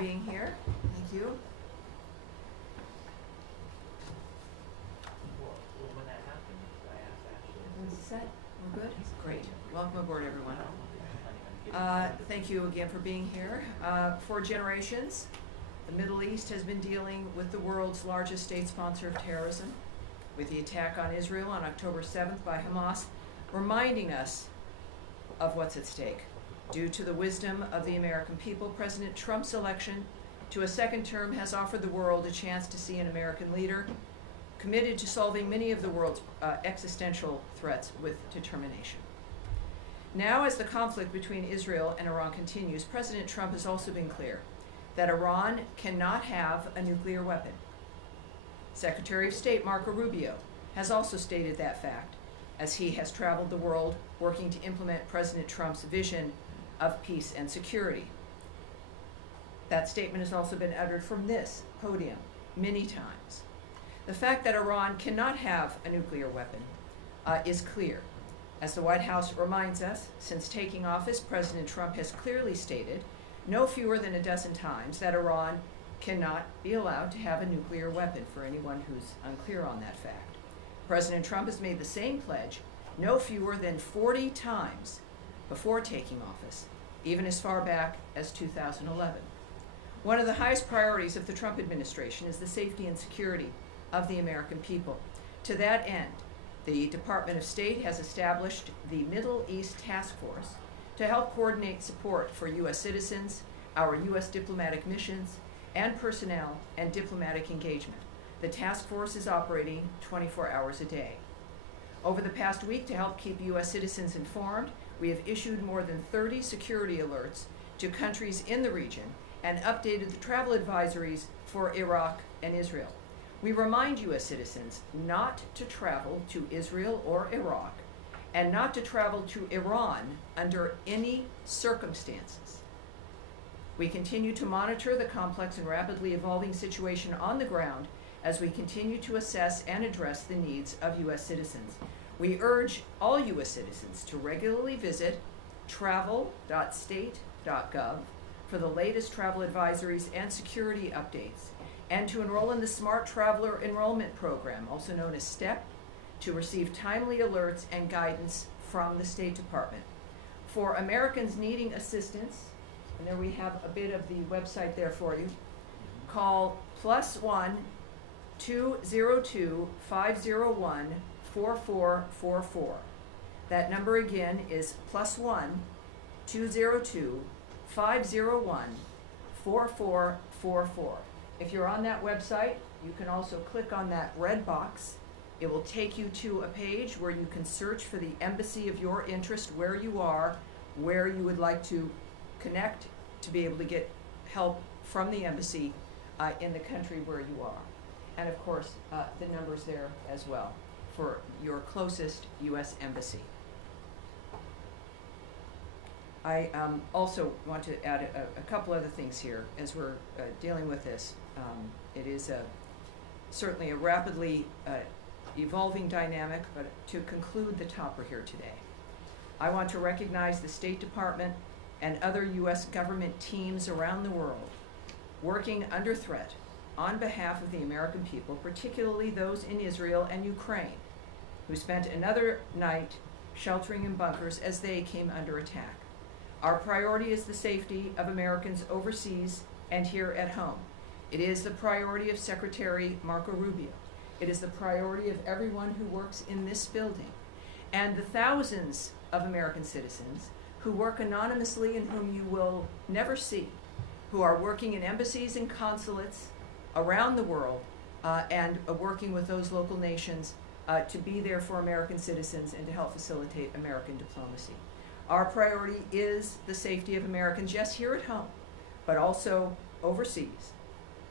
being here. Thank you. Well, when that happened, I asked Ashley. Everyone's set? We're good? Great. Welcome aboard, everyone. I Thank you again for being here. For generations, the Middle East has been dealing with the world's largest state sponsor of terrorism, with the attack on Israel on October 7th by Hamas, reminding us of what's at stake. Due to the wisdom of the American people, President Trump's election to a second term has offered the world a chance to see an American leader committed to solving many of the world's existential threats with determination. Now, as the conflict between Israel and Iran continues, President Trump has also been clear that Iran cannot have a nuclear weapon. Secretary of State Marco Rubio has also stated that fact, as he has traveled the world working to implement President Trump's vision of peace and security. That statement has also been uttered from this podium many times. The fact that Iran cannot have a nuclear weapon is clear. As the White House reminds us, since taking office, President Trump has clearly stated no fewer than a dozen times that Iran cannot be allowed to have a nuclear weapon, for anyone who's unclear on that fact. President Trump has made the same pledge no fewer than 40 times before taking office, even as far back as 2011. One of the highest priorities of the Trump administration is the safety and security of the American people. To that end, the Department of State has established the Middle East Task Force to help coordinate support for U.S. citizens, our U.S. diplomatic missions, and personnel and diplomatic engagement. The task force is operating 24 hours a day. Over the past week, to help keep U.S. citizens informed, we have issued more than 30 security alerts to countries in the region and updated the travel advisories for Iraq and Israel. We remind U.S. citizens not to travel to Israel or Iraq and not to travel to Iran under any circumstances. We continue to monitor the complex and rapidly evolving situation on the ground as we continue to assess and address the needs of U.S. citizens. We urge all U.S. citizens to regularly visit travel.state.gov for the latest travel advisories and security updates, and to enroll in the Smart Traveler Enrollment Program, also known as STEP, to receive timely alerts and guidance from the State Department. For Americans needing assistance, and there we have a bit of the website there for you, call +1 202 501 4444. That number again is +1 202 501 4444. If you're on that website, you can also click on that red box. It will take you to a page where you can search for the embassy of your interest, where you are, where you would like to connect to be able to get help from the embassy in the country where you are. And of course, the number's there as well for your closest U.S. embassy. I also want to add a couple other things here as we're dealing with this. It is certainly a rapidly evolving dynamic, but to conclude the topper here today, I want to recognize the State Department and other U.S. government teams around the world working under threat on behalf of the American people, particularly those in Israel and Ukraine, who spent another night sheltering in bunkers as they came under attack. Our priority is the safety of Americans overseas and here at home. It is the priority of Secretary Marco Rubio. It is the priority of everyone who works in this building, and the thousands of American citizens who work anonymously and whom you will never see, who are working in embassies and consulates around the world and working with those local nations to be there for American citizens and to help facilitate American diplomacy. Our priority is the safety of Americans, yes, here at home, but also overseas.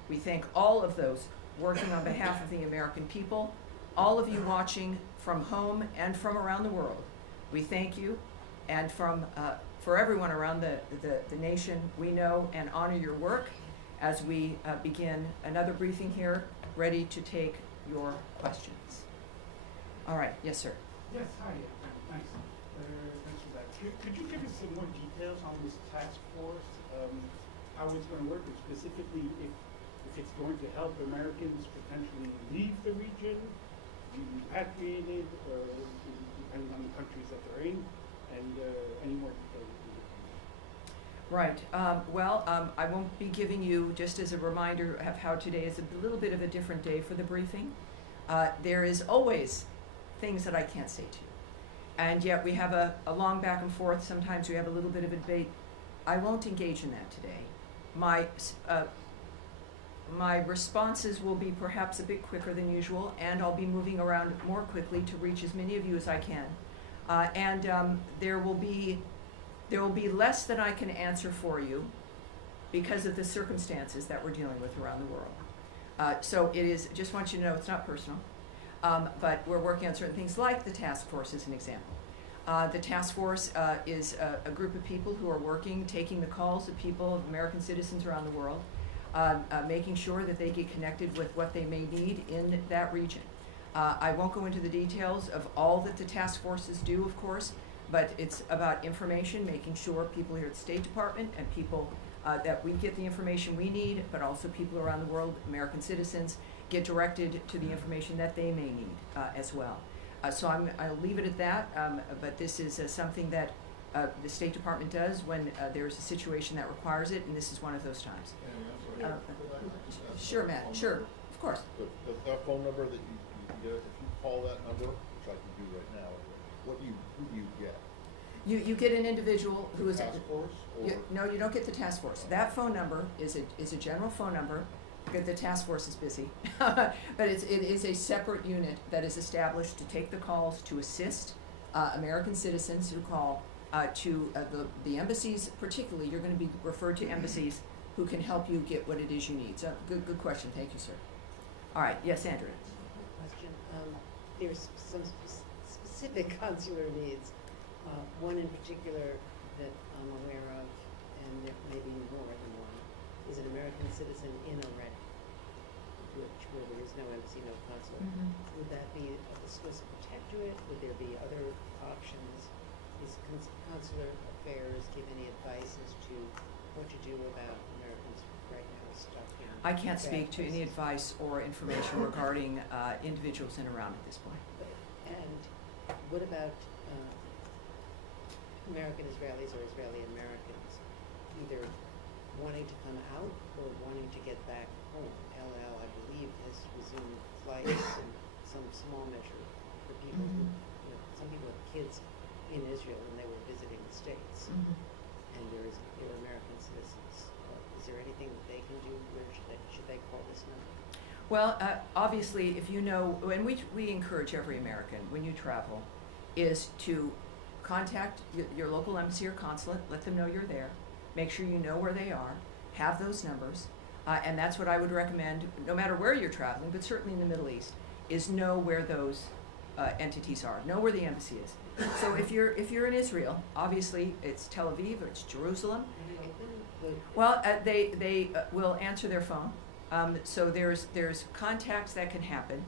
We thank all of those working on behalf of the American people, all of you watching from home and from around the world. We thank you, and for everyone around the nation, we know and honor your work as we begin another briefing here, ready to take your questions. All right, yes, sir. Yes, hi, thanks. Thanks for that. Could you give us some more details on this task force? how it's going to work, and specifically if it's going to help Americans potentially leave the region, be repatriated, depending on the countries that they're in, and any more details you can give. Right. I won't be giving you, just as a reminder of how today is a little bit of a different day for the briefing. There is always things that I can't say to you. And yet we have a long back and forth. Sometimes we have a little bit of a debate. I won't engage in that today. My responses will be perhaps a bit quicker than usual, and I'll be moving around more quickly to reach as many of you as I can. There will be less than I can answer for you because of the circumstances that we're dealing with around the world. So it is, just want you to know, it's not personal, but we're working on certain things like the task force as an example. The task force is a group of people who are working, taking the calls of people, of American citizens around the world, making sure that they get connected with what they may need in that region. I won't go into the details of all that the task forces do, of course, but it's about information, making sure people here at the State Department and people that we get the information we need, but also people around the world, American citizens, get directed to the information that they may need as well. So I'll leave it at that, but this is something that the State Department does when there's a situation that requires it, and this is one of those times. Sure, Matt, sure, of course. That phone number that you can get, if you call that number, which I can do right now, who do you get? You get an individual who is task force, or? No, you don't get the task force. That phone number is a general phone number. The task force is busy, but it is a separate unit that is established to take the calls to assist American citizens who call to the embassies. Particularly, you're going to be referred to embassies who can help you get what it is you need. So good question. Thank you, sir. All right. Yes, Andrea. Question. There's some specific consular needs. One in particular that I'm aware of, and there may be more than one, is an American citizen in Iran, where there is no embassy, no consulate. Mm-hmm. Would that be a Swiss protectorate? Would there be other options? Is consular affairs give any advice as to what to do about Americans right now stuck in? I can't speak to any places? advice or information regarding individuals in Iran at this point. And what about American Israelis or Israeli Americans either wanting to come out or wanting to get back home? LL, I believe, has resumed flights in some small measure for people who, some people have kids in Israel and they were visiting the States, and they're American citizens. Is there anything that they can do? Where should they call this number? Well, obviously, if you know, and we encourage every American when you travel, is to contact your local embassy or consulate, let them know you're there, make sure you know where they are, have those numbers, and that's what I would recommend, no matter where you're traveling, but certainly in the Middle East, is know where those entities are, know where the embassy is. So if you're in Israel, obviously it's Tel Aviv or it's Jerusalem. Well, they will answer their phone. So there's contacts that can happen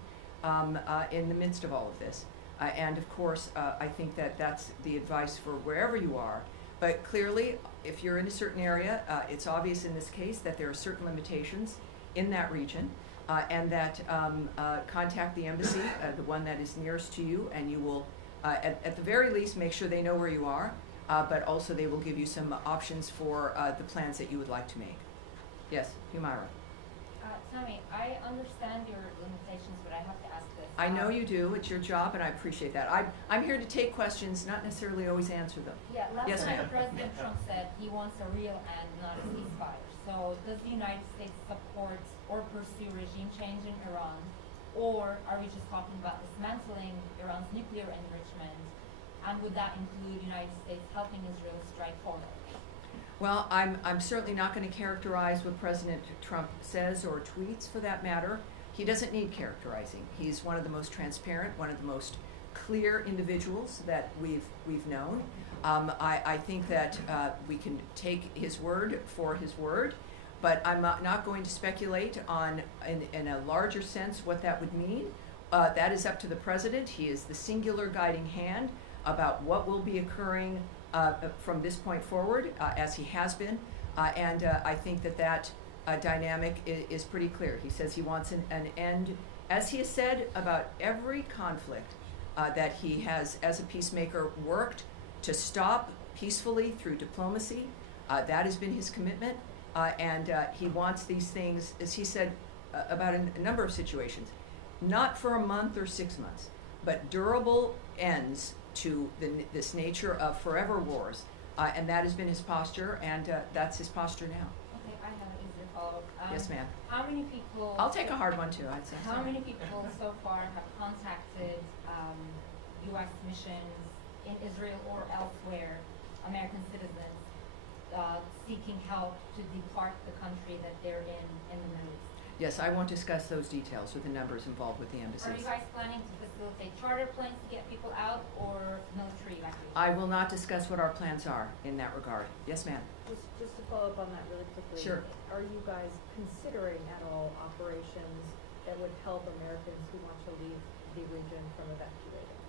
in the midst of all of this. And of course, I think that's the advice for wherever you are. But clearly, if you're in a certain area, it's obvious in this case that there are certain limitations in that region, and that contact the embassy, the one that is nearest to you, and you will, at the very least, make sure they know where you are, but also they will give you some options for the plans that you would like to make. Yes, Humaira. Tammy, I understand your limitations, but I have to ask this. I know you do. It's your job, and I appreciate that. I'm here to take questions, not necessarily always answer them. Yeah, Yes, last time ma'am. President Trump said he wants a real end, not a ceasefire. So does the United States support or pursue regime change in Iran? Or are we just talking about dismantling Iran's nuclear enrichment? And would that include the United States helping Israel strike forward? Well, I'm certainly not going to characterize what President Trump says or tweets, for that matter. He doesn't need characterizing. He's one of the most transparent, one of the most clear individuals that we've known. I think that we can take his word for his word, but I'm not going to speculate on, in a larger sense, what that would mean. That is up to the president. He is the singular guiding hand about what will be occurring from this point forward, as he has been. And I think that dynamic is pretty clear. He says he wants an end, as he has said about every conflict that he has, as a peacemaker, worked to stop peacefully through diplomacy. That has been his commitment, and he wants these things, as he said about a number of situations, not for a month or 6 months, but durable ends to this nature of forever wars. And that has been his posture, and that's his posture now. Okay, I have an easier follow-up. Yes, ma'am. How many people? I'll take a hard one too, I'd say. How many people so far have contacted U.S. missions in Israel or elsewhere, American citizens, seeking help to depart the country that they're in the Middle East? Yes, I won't discuss those details with the numbers involved with the Are embassies. you guys planning to facilitate charter planes to get people out or military evacuation? I will not discuss what our plans are in that regard. Yes, ma'am. Just to follow up on that really quickly. Sure. Are you guys considering at all operations that would help Americans who want to leave the region from evacuating?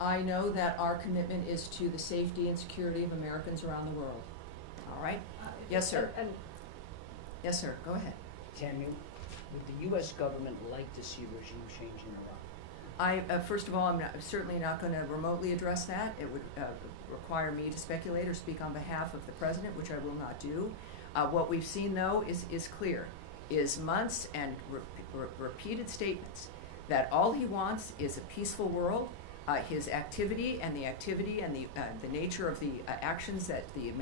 I know that our commitment is to the safety and security of Americans around the world. All right? Yes, sir. And Yes, sir. Go ahead. Tammy, would the U.S. government like to see regime change in Iran? First of all, I'm certainly not going to remotely address that. It would require me to speculate or speak on behalf of the president, which I will not do. What we've seen, though, is clear, is months and repeated statements that all he wants is a peaceful world. His activity and the nature of the actions that the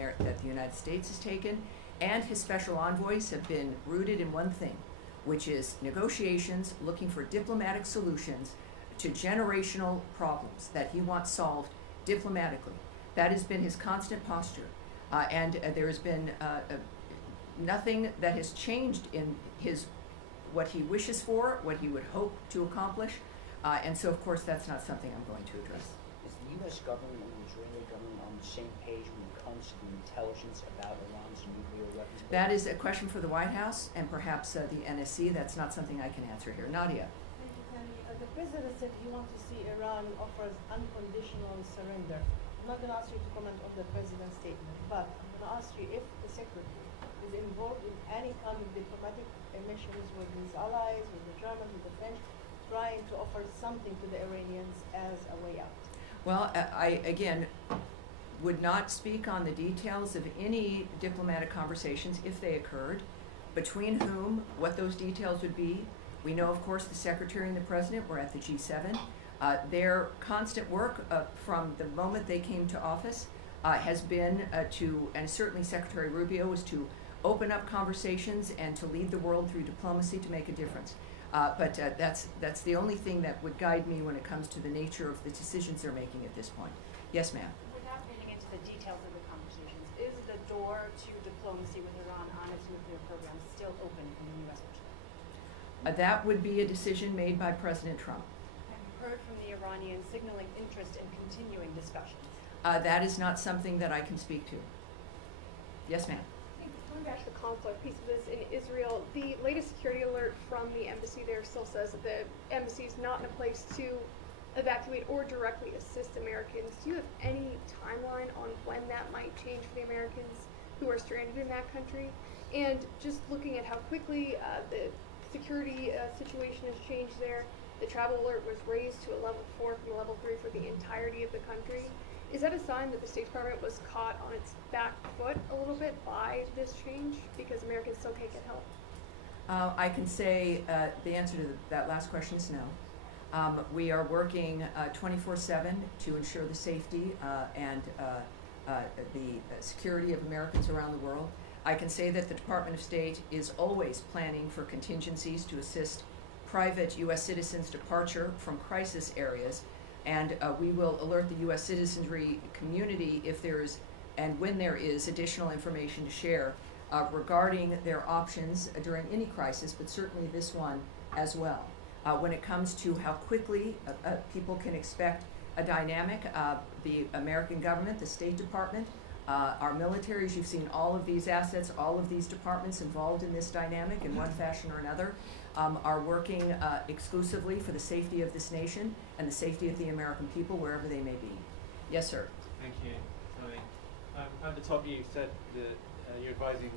United States has taken and his special envoys have been rooted in one thing, which is negotiations, looking for diplomatic solutions to generational problems that he wants solved diplomatically. That has been his constant posture. And there has been nothing that has changed in what he wishes for, what he would hope to accomplish. And so, of course, that's not something I'm going to address. Is the U.S. government and the Israeli government on the same page when it comes to the intelligence about Iran's nuclear weapons? That is a question for the White House and perhaps the NSC. That's not something I can answer here. Nadia. Thank you, Tammy. The president said he wants to see Iran offers unconditional surrender. I'm not going to ask you to comment on the president's statement, but I'm going to ask you if the secretary is involved in any kind of diplomatic missions with his allies, with the Germans, with the French, trying to offer something to the Iranians as a way out. Well, I again would not speak on the details of any diplomatic conversations if they occurred, between whom, what those details would be. We know, of course, the Secretary and the President were at the G7. Their constant work from the moment they came to office has been and certainly Secretary Rubio, was to open up conversations and to lead the world through diplomacy to make a difference. But that's the only thing that would guide me when it comes to the nature of the decisions they're making at this point. Yes, ma'am. Without getting into the details of the conversations, is the door to diplomacy with Iran on its nuclear program still open from the U.S. perspective? That would be a decision made by President Trump. Have you heard from the Iranians signaling interest in continuing discussions? That is not something that I can speak to. Yes, ma'am. Going back to the consular piece of this in Israel, the latest security alert from the embassy there still says that the embassy is not in a place to evacuate or directly assist Americans. Do you have any timeline on when that might change for the Americans who are stranded in that country? And just looking at how quickly the security situation has changed there, the travel alert was raised to a level 4 from a level 3 for the entirety of the country. Is that a sign that the State Department was caught on its back foot a little bit by this change because Americans still can't get help? I can say the answer to that last question is no. We are working 24/7 to ensure the safety and the security of Americans around the world. I can say that the Department of State is always planning for contingencies to assist private U.S. citizens' departure from crisis areas. And we will alert the U.S. citizenry community if there's and when there is additional information to share regarding their options during any crisis, but certainly this one as well. When it comes to how quickly people can expect a dynamic, the American government, the State Department, our militaries, you've seen all of these assets, all of these departments involved in this dynamic in one fashion or another, are working exclusively for the safety of this nation and the safety of the American people wherever they may be. Yes, sir. Thank you, Tony. At the top, you said that you're advising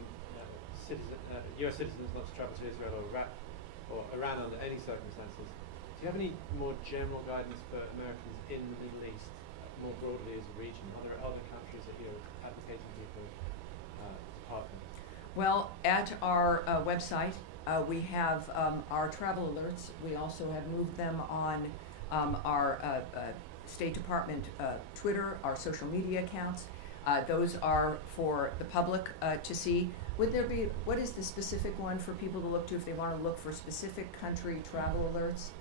US citizens not to travel to Israel or Iran under any circumstances. Do you have any more general guidance for Americans in the Middle East, more broadly as a region? Are there other countries that you're advocating people depart from? Well, at our website, we have our travel alerts. We also have moved them on our State Department Twitter, our social media accounts. Those are for the public to see. Would there be, what is the specific one for people to look to if they want to look for specific country travel alerts?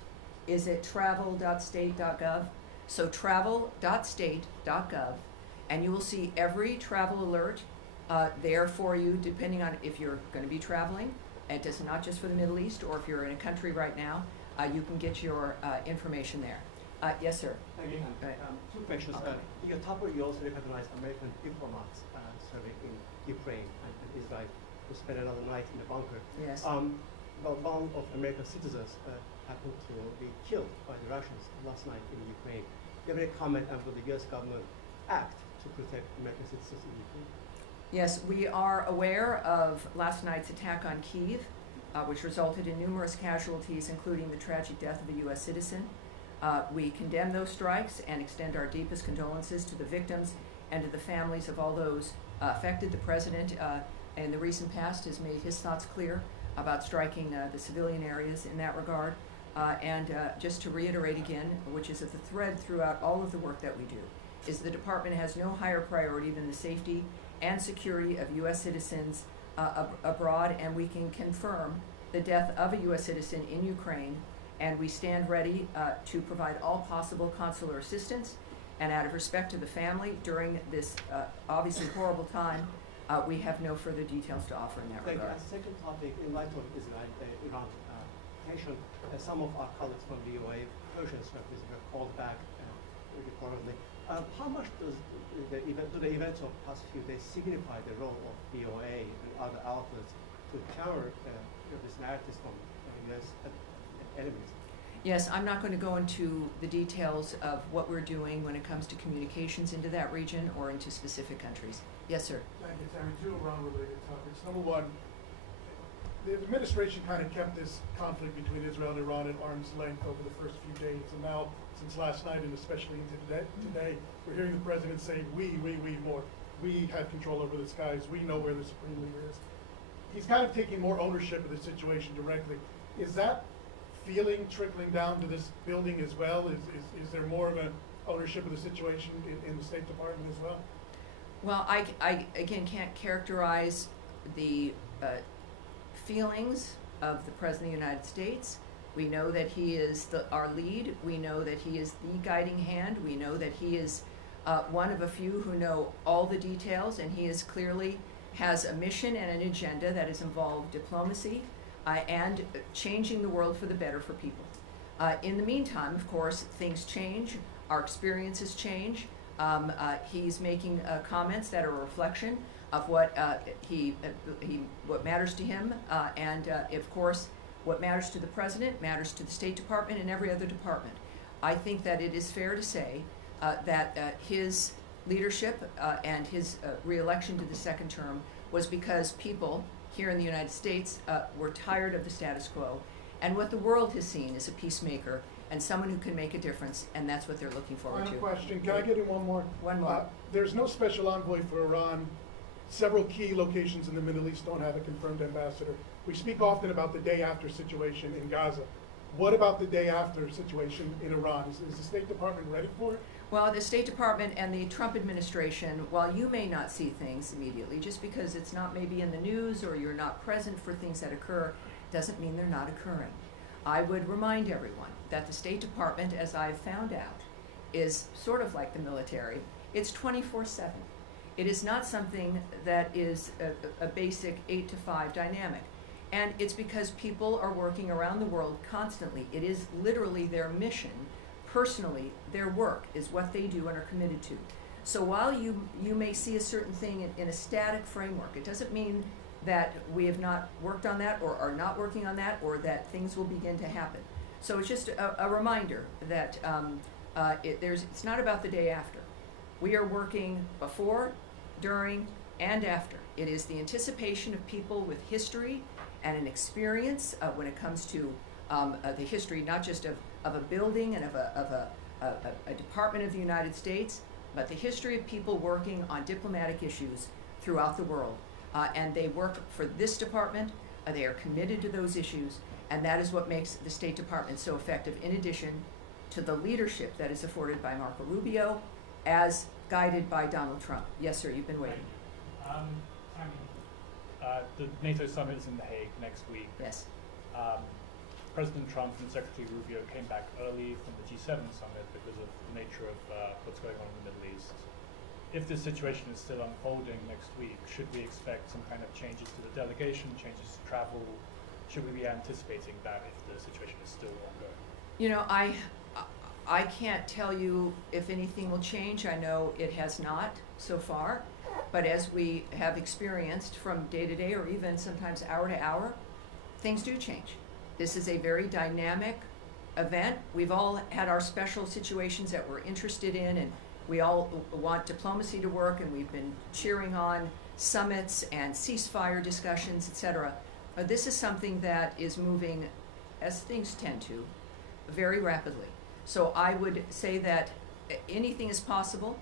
Is it travel.state.gov? So travel.state.gov, and you will see every travel alert there for you, depending on if you're going to be traveling. It is not just for the Middle East, or if you're in a country right now, you can get your information there. Yes, sir. Again, two questions. In your topic, you also recognize American diplomats serving in Ukraine and Israel who spent another night in the bunker. Yes. Well, one of American citizens happened to be killed by the Russians last night in Ukraine. Do you have any comment on will the U.S. government act to protect American citizens in Ukraine? Yes, we are aware of last night's attack on Kyiv, which resulted in numerous casualties, including the tragic death of a U.S. citizen. We condemn those strikes and extend our deepest condolences to the victims and to the families of all those affected. The President, in the recent past, has made his thoughts clear about striking the civilian areas in that regard. And just to reiterate again, which is at the thread throughout all of the work that we do, is the Department has no higher priority than the safety and security of U.S. citizens abroad, and we can confirm the death of a U.S. citizen in Ukraine, and we stand ready to provide all possible consular assistance. And out of respect to the family during this obviously horrible time, we have no further details to offer in that regard. Thank you. Second topic, in light of Iran tension, some of our colleagues from VOA Persian service were called back reportedly. How much do the events of past few days signify the role of VOA and other outlets to counter these narratives from U.S. enemies? Yes, I'm not going to go into the details of what we're doing when it comes to communications into that region or into specific countries. Yes, sir. Thank you, Tammy. Two Iran-related topics. Number one, the administration kind of kept this conflict between Israel and Iran at arm's length over the first few days, and now, since last night and especially into today, we're hearing the president say, we more. We have control over the skies. We know where the supreme leader is. He's kind of taking more ownership of the situation directly. Is that feeling trickling down to this building as well? Is there more of an ownership of the situation in the State Department as well? Well, I again can't characterize the feelings of the President of the United States. We know that he is our lead. We know that he is the guiding hand. We know that he is one of a few who know all the details, and he is clearly has a mission and an agenda that has involved diplomacy and changing the world for the better for people. In the meantime, of course, things change. Our experiences change. He's making comments that are a reflection of what what matters to him, and of course, what matters to the President matters to the State Department and every other department. I think that it is fair to say that his leadership and his re-election to the second term was because people here in the United States were tired of the status quo, and what the world has seen is a peacemaker and someone who can make a difference, and that's what they're looking forward to. Final question. Can I get in one more? One more. There's no special envoy for Iran. Several key locations in the Middle East don't have a confirmed ambassador. We speak often about the day after situation in Gaza. What about the day after situation in Iran? Is the State Department ready for it? Well, the State Department and the Trump administration, while you may not see things immediately, just because it's not maybe in the news or you're not present for things that occur, doesn't mean they're not occurring. I would remind everyone that the State Department, as I've found out, is sort of like the military. It's 24/7. It is not something that is a basic 8 to 5 dynamic. And it's because people are working around the world constantly. It is literally their mission. Personally, their work is what they do and are committed to. So while you may see a certain thing in a static framework, it doesn't mean that we have not worked on that or are not working on that or that things will begin to happen. So it's just a reminder that it's not about the day after. We are working before, during, and after. It is the anticipation of people with history and an experience when it comes to the history, not just of a building and of a department of the United States, but the history of people working on diplomatic issues throughout the world. And they work for this department, they are committed to those issues, and that is what makes the State Department so effective, in addition to the leadership that is afforded by Marco Rubio, as guided by Donald Trump. Yes, sir, you've been waiting. The NATO summit is in The Hague next week. Yes. President Trump and Secretary Rubio came back early from the G7 summit because of the nature of what's going on in the Middle East. If this situation is still unfolding next week, should we expect some kind of changes to the delegation, changes to travel? Should we be anticipating that if the situation is still ongoing? You know, I can't tell you if anything will change. I know it has not so far, but as we have experienced from day to day, or even sometimes hour to hour, things do change. This is a very dynamic event. We've all had our special situations that we're interested in, and we all want diplomacy to work, and we've been cheering on summits and ceasefire discussions, etc. This is something that is moving, as things tend to, very rapidly. So I would say that anything is possible,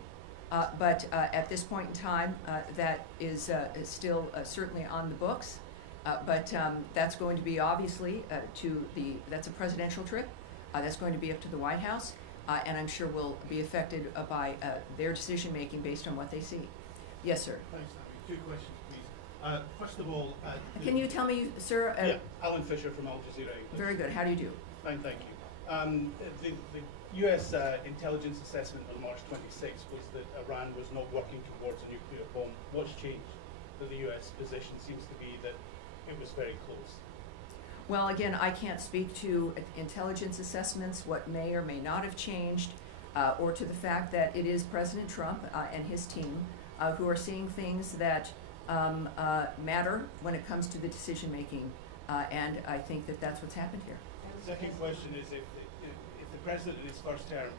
but at this point in time, that is still certainly on the books. But that's going to be obviously that's a presidential trip. That's going to be up to the White House, and I'm sure will be affected by their decision making based on what they see. Yes, sir. Thanks, Tommy. 2 questions, please. First of all, can you tell me, sir? Yeah, Alan Fisher from Al Jazeera. Very good. How do you do? Fine, thank you. The U.S. intelligence assessment on March 26 was that Iran was not working towards a nuclear bomb. What's changed? That the U.S. position seems to be that it was very close. Well, again, I can't speak to intelligence assessments, what may or may not have changed, or to the fact that it is President Trump and his team who are seeing things that matter when it comes to the decision making, and I think that that's what's happened here. The second question is if the president in his first term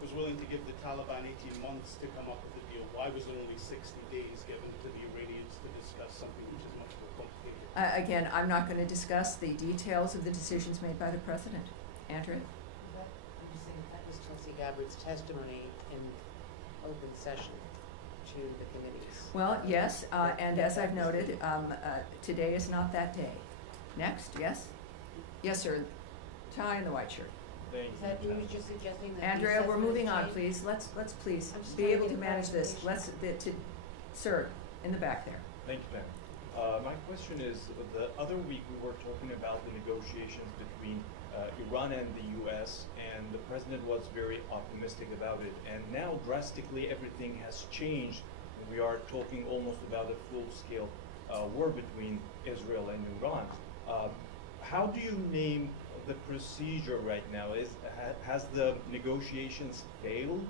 was willing to give the Taliban 18 months to come up with a deal, why was there only 60 days given to the Iranians to discuss something which is much more complicated? Again, I'm not going to discuss the details of the decisions made by the president. Andrea? That was Tulsi Gabbard's testimony in open session to the committees. Well, yes, and as I've noted, today is not that day. Next, yes? Yes, sir. Tie in the white shirt. You were just suggesting that Andrea, we're moving on, please. Let's please be able to manage this. Sir, in the back there. Thank you, ma'am. My question is, the other week we were talking about the negotiations between Iran and the U.S., and the president was very optimistic about it. And now, drastically, everything has changed. We are talking almost about a full-scale war between Israel and Iran. How do you name the procedure right now? Has the negotiations failed,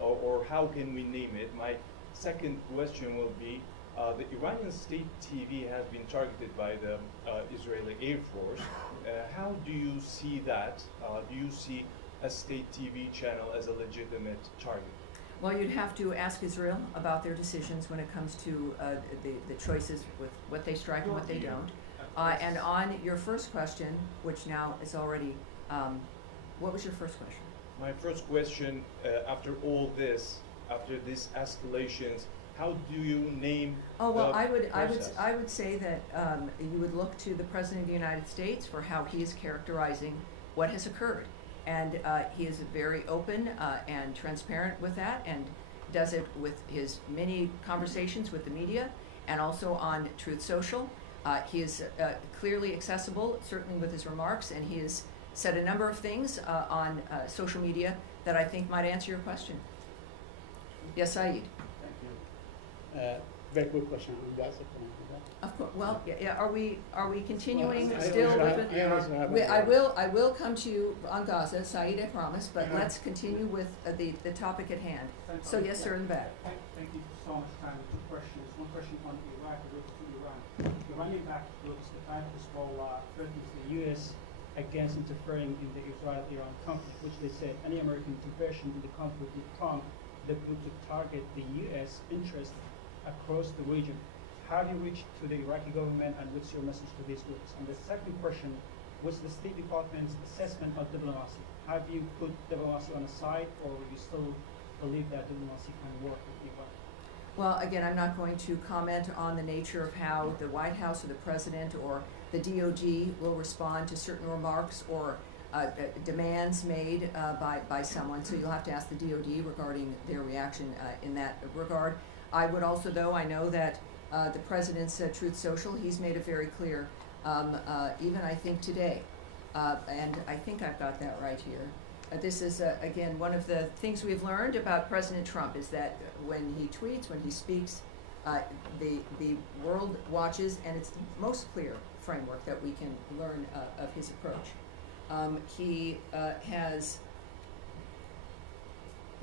or how can we name it? My second question will be, the Iranian state TV has been targeted by the Israeli Air Force. How do you see that? Do you see a state TV channel as a legitimate target? Well, you'd have to ask Israel about their decisions when it comes to the choices with what they strike and what they don't. And on your first question, which now is already, what was your first question? My first question, after all this, after these escalations, how do you name Oh, well, the I would say that you would look to the President of the United States for how he is characterizing what has occurred. And he is very open and transparent with that, and does it with his many conversations with the media and also on Truth Social. He is clearly accessible, certainly with his remarks, and he has said a number of things on social media that I think might answer your question. Yes, Saeed. Thank you. Very quick question on Gaza. Of course. Well, yeah. Are we continuing Well, still? I will come to you on Gaza, Saeed, I promise. But let's continue with the topic at hand. So yes, sir, in the back. Thank you so much, time. 2 questions. One question on Iraq, related to Iran. Iranian-backed groups, the Tehran and Hezbollah, threatens the U.S. against interfering in the Israel-Iran conflict, which they said any American intervention in the conflict would prompt the group to target the U.S. interest across the region. How do you reach to the Iraqi government, and what's your message to these groups? And the second question, what's the State Department's assessment of diplomacy? Have you put diplomacy on the side, or you still believe that diplomacy can work with Iraq? Well, again, I'm not going to comment on the nature of how the White House or the President or the DOD will respond to certain remarks or demands made by someone. So you'll have to ask the DOD regarding their reaction in that regard. I would also, though, I know that the President's Truth Social, he's made it very clear, even I think today, and I think I've got that right here. This is, again, one of the things we've learned about President Trump is that when he tweets, when he speaks, the world watches, and it's the most clear framework that we can learn of his approach. He has,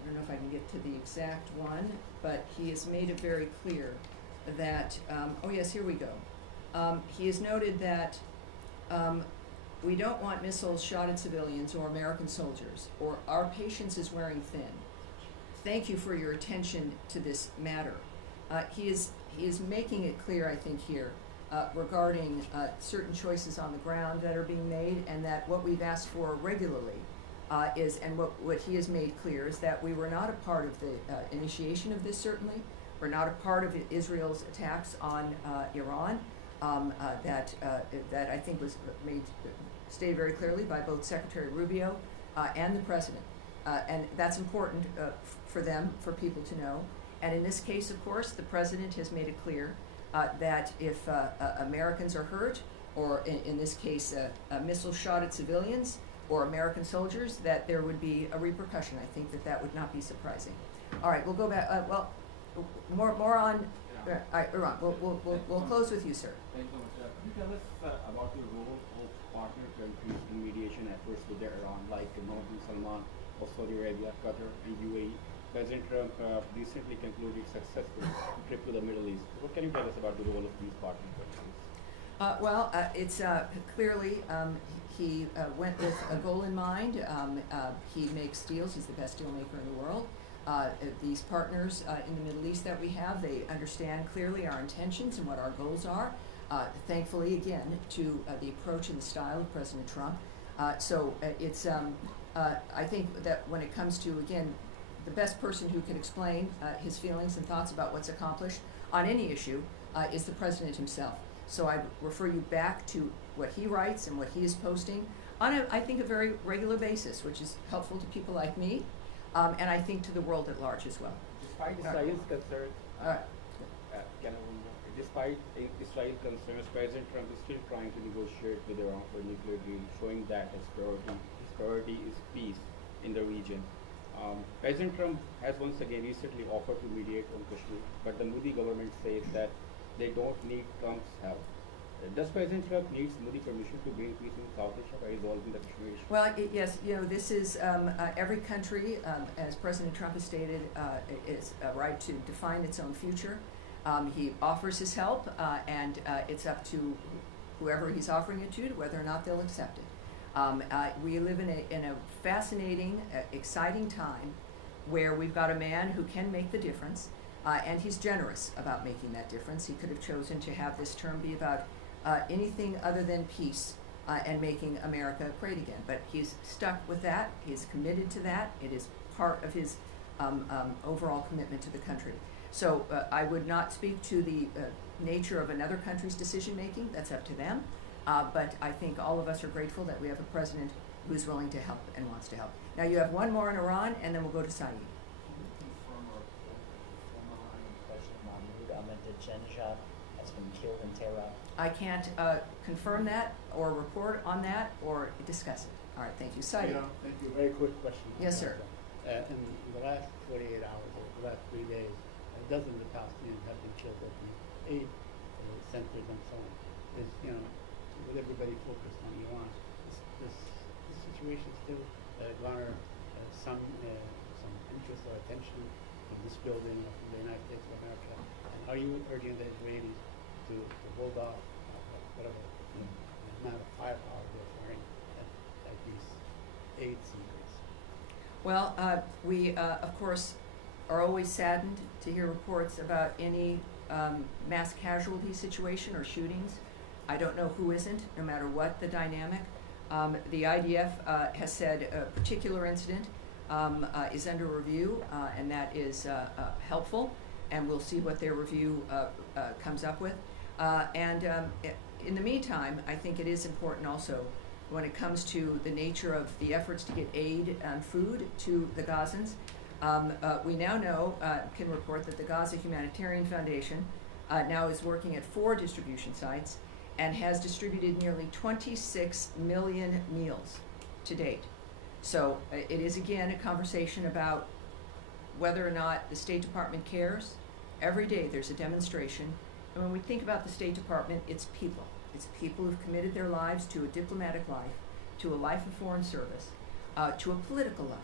I don't know if I can get to the exact one, but he has made it very clear that, oh yes, here we go. He has noted that we don't want missiles shot at civilians or American soldiers, or our patience is wearing thin. Thank you for your attention to this matter. He is making it clear, I think, here regarding certain choices on the ground that are being made, and that what we've asked for regularly is, and what he has made clear is that we were not a part of the initiation of this, certainly. We're not a part of Israel's attacks on Iran. That I think was stated very clearly by both Secretary Rubio and the President. And that's important for them, for people to know. And in this case, of course, the President has made it clear that if Americans are hurt, or in this case, a missile shot at civilians or American soldiers, that there would be a repercussion. I think that would not be surprising. All right, we'll go back. Well, more on Iran. We'll close with you, sir. Thank you so much. Could you tell us about the role of partner countries in mediation efforts with Iran, like Mohammed bin Salman of Saudi Arabia, Qatar, and UAE? President Trump recently concluded successful trip to the Middle East. What can you tell us about the role of these partner countries? Well, it's clearly he went with a goal in mind. He makes deals. He's the best deal maker in the world. These partners in the Middle East that we have, they understand clearly our intentions and what our goals are. Thankfully, again, to the approach and the style of President Trump. So it's, I think that when it comes to, again, the best person who can explain his feelings and thoughts about what's accomplished on any issue is the President himself. So I refer you back to what he writes and what he is posting on, I think, a very regular basis, which is helpful to people like me, and I think to the world at large as well. Despite Israel's concerns, despite Israel's concerns, President Trump is still trying to negotiate with Iran for a nuclear deal, showing that his priority is peace in the region. President Trump has once again recently offered to mediate on Kashmir, but the Modi government says that they don't need Trump's help. Does President Trump need Modi permission to bring peace in South Asia by resolving the Kashmir issue? Well, yes, this is every country, as President Trump has stated, is a right to define its own future. He offers his help, and it's up to whoever he's offering it to whether or not they'll accept it. We live in a fascinating, exciting time where we've got a man who can make the difference, and he's generous about making that difference. He could have chosen to have this term be about anything other than peace and making America great again. But he's stuck with that. He's committed to that. It is part of his overall commitment to the country. So I would not speak to the nature of another country's decision making. That's up to them. But I think all of us are grateful that we have a president who's willing to help and wants to help. Now you have one more in Iran, and then we'll go to Saeed. Has been killed in Tehran. I can't confirm that or report on that or discuss it. All right, thank you. Saeed. Thank you. Very quick question. Yes, sir. In the last 48 hours, or the last 3 days, dozens of Palestinians have been killed at the aid centers and so on. With everybody focused on Iran, this situation still garner some interest or attention from this building or from the United States of America. And are you urging the Israelis to hold off whatever amount of firepower they're firing at these aid centers? Well, we of course are always saddened to hear reports about any mass casualty situation or shootings. I don't know who isn't, no matter what the dynamic. The IDF has said a particular incident is under review, and that is helpful, and we'll see what their review comes up with. In the meantime, I think it is important also when it comes to the nature of the efforts to get aid and food to the Gazans. We now know, can report that the Gaza Humanitarian Foundation now is working at 4 distribution sites and has distributed nearly 26 million meals to date. So it is again a conversation about whether or not the State Department cares. Every day there's a demonstration. And when we think about the State Department, it's people. It's people who've committed their lives to a diplomatic life, to a life of foreign service, to a political life,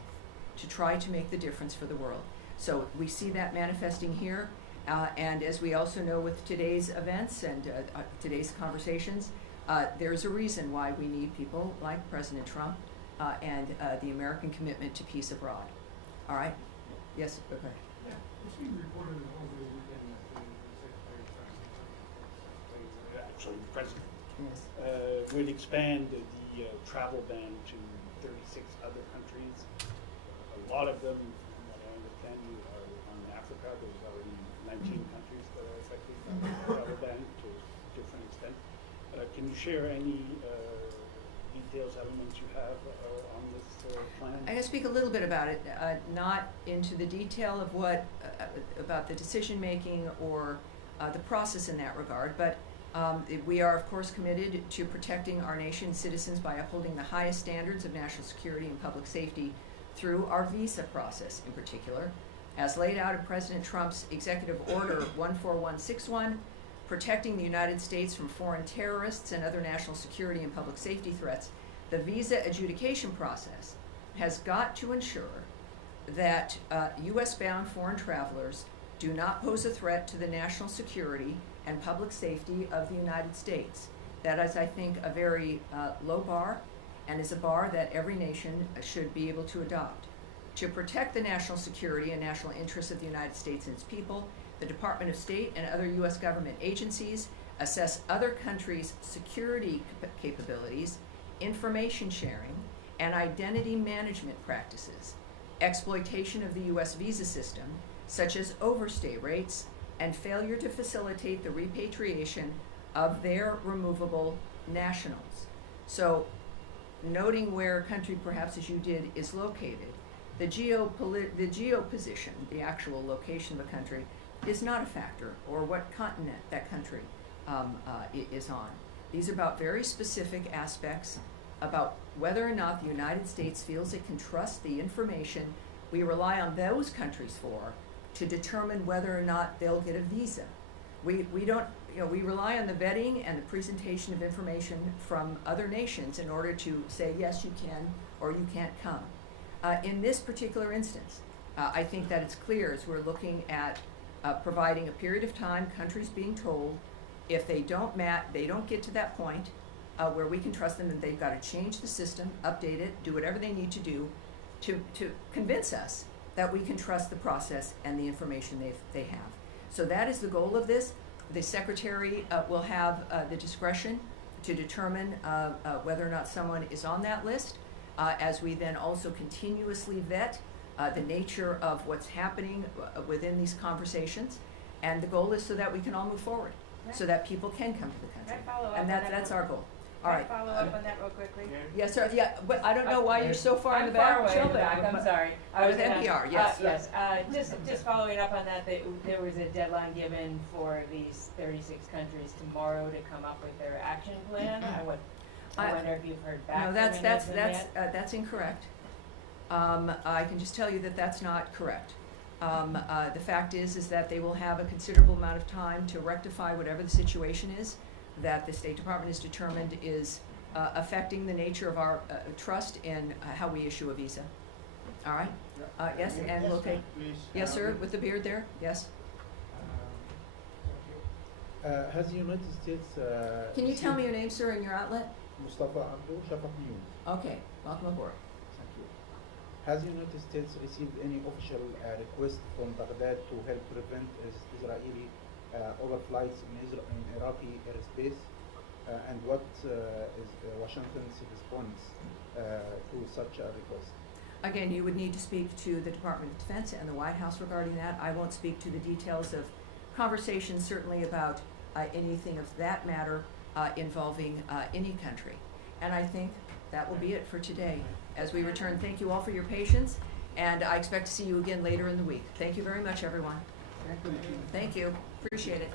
to try to make the difference for the world. So we see that manifesting here. And as we also know with today's events and today's conversations, there's a reason why we need people like President Trump and the American commitment to peace abroad. All right? Yes, okay. Yeah, it's being reported over the weekend that the Secretary of actually the President, would expand the travel ban to 36 other countries. A lot of them, from what I understand, are on Africa. There's already 19 countries that are affected by the travel ban to a different extent. Can you share any details, elements you have on this plan? I'm going to speak a little bit about it, not into the detail of what, about the decision making or the process in that regard, but we are of course committed to protecting our nation's citizens by upholding the highest standards of national security and public safety through our visa process in particular, as laid out in President Trump's Executive Order 14161, protecting the United States from foreign terrorists and other national security and public safety threats. The visa adjudication process has got to ensure that U.S.-bound foreign travelers do not pose a threat to the national security and public safety of the United States. That is, I think, a very low bar, and is a bar that every nation should be able to adopt. To protect the national security and national interests of the United States and its people, the Department of State and other U.S. government agencies assess other countries' security capabilities, information sharing, and identity management practices, exploitation of the U.S. visa system, such as overstay rates, and failure to facilitate the repatriation of their removable nationals. So, noting where a country, perhaps as you did, is located, the geoposition, the actual location of a country, is not a factor, or what continent that country is on. These are about very specific aspects about whether or not the United States feels it can trust the information we rely on those countries for to determine whether or not they'll get a visa. We don't, we rely on the vetting and the presentation of information from other nations in order to say, yes, you can, or you can't come. In this particular instance, I think that it's clear as we're looking at providing a period of time, countries being told if they don't get to that point where we can trust them, then they've got to change the system, update it, do whatever they need to do to convince us that we can trust the process and the information they have. So that is the goal of this. The Secretary will have the discretion to determine whether or not someone is on that list, as we then also continuously vet the nature of what's happening within these conversations. And the goal is so that we can all move forward, so that people can come to the country. Can I follow up And on that that's real- our goal. All right. Can I follow up on that real quickly? Yes, sir. Yeah, but I don't know why you're so far in the I'm back. far away in the back, Sheldon. I'm sorry. I was NPR, yes. Yes, just following up on that, there was a deadline given for these 36 countries tomorrow to come up with their action plan. I wonder if you've heard back No, from that's any of them yet? that's incorrect. I can just tell you that that's not correct. The fact is that they will have a considerable amount of time to rectify whatever the situation is that the State Department is determined is affecting the nature of our trust in how we issue a visa. All right? Yes, and we'll take. Yes, sir, with the beard there. Yes. Has the United States... Can you tell me your name, sir, and your outlet? Mustafa Abdul, Shafaq News. Okay, welcome aboard. Thank you. Has the United States received any official request from Baghdad to help prevent Israeli overflights in Iraqi airspace, and what is Washington's response to such a request? Again, you would need to speak to the Department of Defense and the White House regarding that. I won't speak to the details of conversations, certainly about anything of that matter involving any country. And I think that will be it for today. As we return, thank you all for your patience, and I expect to see you again later in the week. Thank you very much, everyone. Thank you. Appreciate it.